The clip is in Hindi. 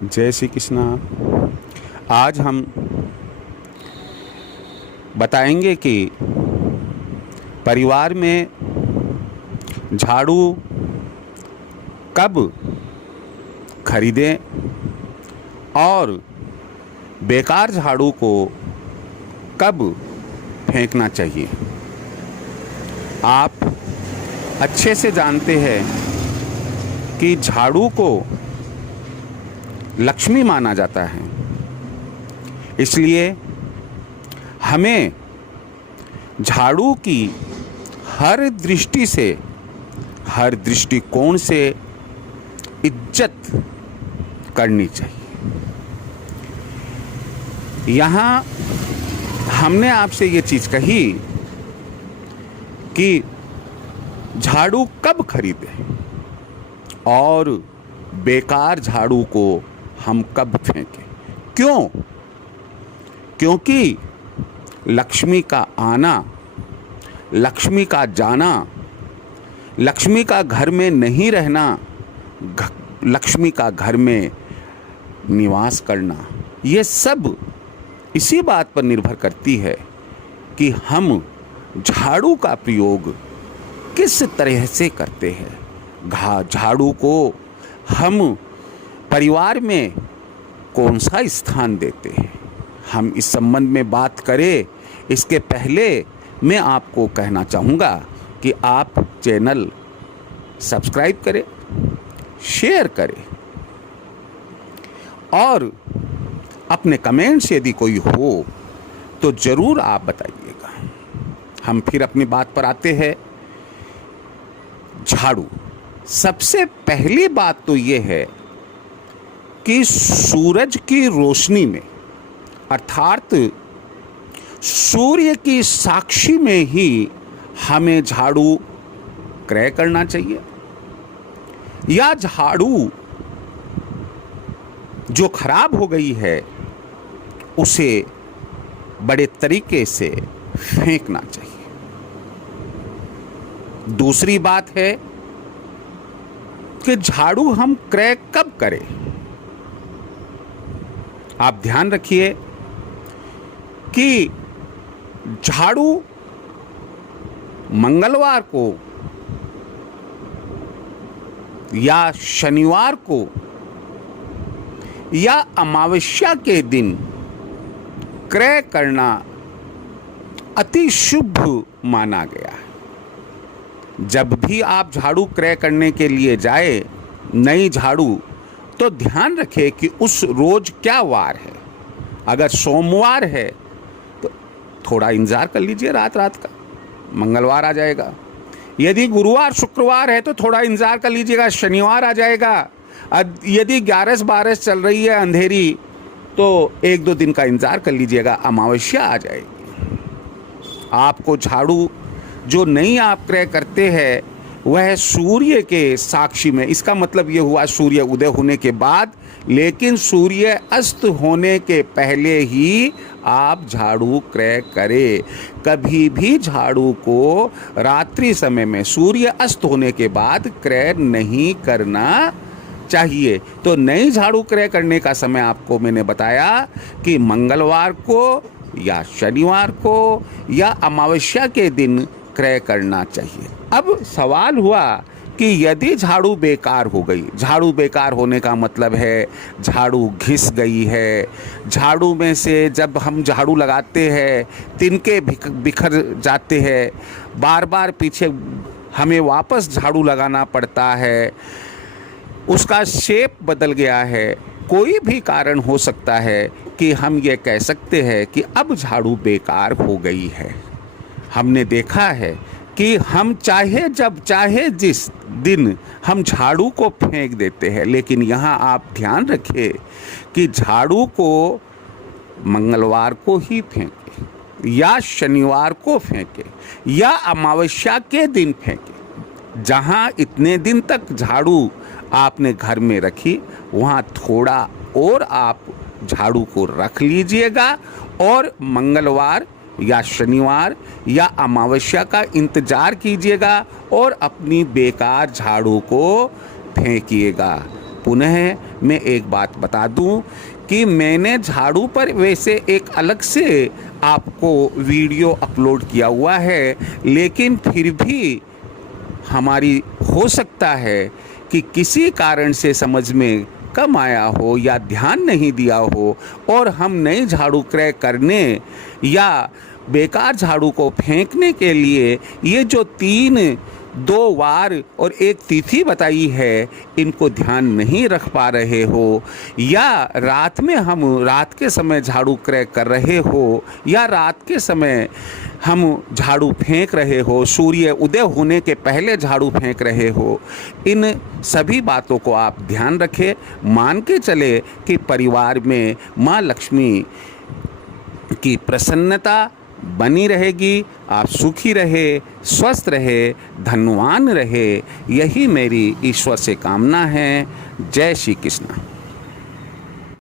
जय श्री कृष्णा। आज हम बताएंगे कि परिवार में झाड़ू कब खरीदें और बेकार झाड़ू को कब फेंकना चाहिए। आप अच्छे से जानते हैं कि झाड़ू को लक्ष्मी माना जाता है, इसलिए हमें झाड़ू की हर दृष्टि से, हर दृष्टिकोण से इज्जत करनी चाहिए। यहाँ हमने आपसे ये चीज़ कही कि झाड़ू कब खरीदें और बेकार झाड़ू को हम कब फेंकें। क्यों? क्योंकि लक्ष्मी का आना, लक्ष्मी का जाना, लक्ष्मी का घर में नहीं रहना, लक्ष्मी का घर में निवास करना, ये सब इसी बात पर निर्भर करती है कि हम झाड़ू का प्रयोग किस तरह से करते हैं। झाड़ू को हम परिवार में कौन सा स्थान देते हैं। हम इस संबंध में बात करें, इसके पहले मैं आपको कहना चाहूँगा कि आप चैनल सब्सक्राइब करें, शेयर करें और अपने कमेंट्स यदि कोई हो तो ज़रूर आप बताइएगा। हम फिर अपनी बात पर आते हैं। झाड़ू, सबसे पहली बात तो ये है कि सूरज की रोशनी में, अर्थात सूर्य की साक्षी में ही हमें झाड़ू क्रय करना चाहिए। या झाड़ू जो खराब हो गई है उसे बड़े तरीके से फेंकना चाहिए। दूसरी बात है कि झाड़ू हम क्रय कब करें। आप ध्यान रखिए कि झाड़ू मंगलवार को या शनिवार को या अमावस्या के दिन क्रय करना अति शुभ माना गया है। जब भी आप झाड़ू क्रय करने के लिए जाए, नई झाड़ू, तो ध्यान रखें कि उस रोज क्या वार है। अगर सोमवार है तो थोड़ा इंतजार कर लीजिए, रात का मंगलवार आ जाएगा। यदि गुरुवार शुक्रवार है तो थोड़ा इंतजार कर लीजिएगा, शनिवार आ जाएगा। यदि 11-12 चल रही है अंधेरी तो 1-2 दिन का इंतजार कर लीजिएगा, अमावस्या आ जाएगी। आपको झाड़ू जो नई आप क्रय करते हैं वह सूर्य के साक्षी में, इसका मतलब ये हुआ सूर्य उदय होने के बाद, लेकिन सूर्य अस्त होने के पहले ही आप झाड़ू क्रय करें। कभी भी झाड़ू को रात्रि समय में सूर्य अस्त होने के बाद क्रय नहीं करना चाहिए। तो नई झाड़ू क्रय करने का समय आपको मैंने बताया कि मंगलवार को या शनिवार को या अमावस्या के दिन क्रय करना चाहिए। अब सवाल हुआ कि यदि झाड़ू बेकार हो गई, झाड़ू बेकार होने का मतलब है झाड़ू घिस गई है, झाड़ू में से जब हम झाड़ू लगाते हैं तिनके बिखर जाते हैं, बार बार पीछे हमें वापस झाड़ू लगाना पड़ता है, उसका शेप बदल गया है, कोई भी कारण हो सकता है कि हम ये कह सकते हैं कि अब झाड़ू बेकार हो गई है। हमने देखा है कि हम चाहे जब चाहे जिस दिन हम झाड़ू को फेंक देते हैं, लेकिन यहाँ आप ध्यान रखें कि झाड़ू को मंगलवार को ही फेंकें या शनिवार को फेंकें या अमावस्या के दिन फेंकें। जहाँ इतने दिन तक झाड़ू आपने घर में रखी, वहाँ थोड़ा और आप झाड़ू को रख लीजिएगा और मंगलवार या शनिवार या अमावस्या का इंतज़ार कीजिएगा और अपनी बेकार झाड़ू को फेंकिएगा। पुनः मैं एक बात बता दूं कि मैंने झाड़ू पर वैसे एक अलग से आपको वीडियो अपलोड किया हुआ है, लेकिन फिर भी हमारी हो सकता है कि किसी कारण से समझ में कम आया हो या ध्यान नहीं दिया हो और हम नई झाड़ू क्रय करने या बेकार झाड़ू को फेंकने के लिए ये जो 2 वार और एक तिथि बताई है, इनको ध्यान नहीं रख पा रहे हो, या रात में हम रात के समय झाड़ू क्रय कर रहे हो, या रात के समय हम झाड़ू फेंक रहे हो, सूर्य उदय होने के पहले झाड़ू फेंक रहे हो, इन सभी बातों को आप ध्यान रखें। मान के चले कि परिवार में माँ लक्ष्मी की प्रसन्नता बनी रहेगी, आप सुखी रहे, स्वस्थ रहे, धनवान रहे, यही मेरी ईश्वर से कामना है। जय श्री कृष्ण।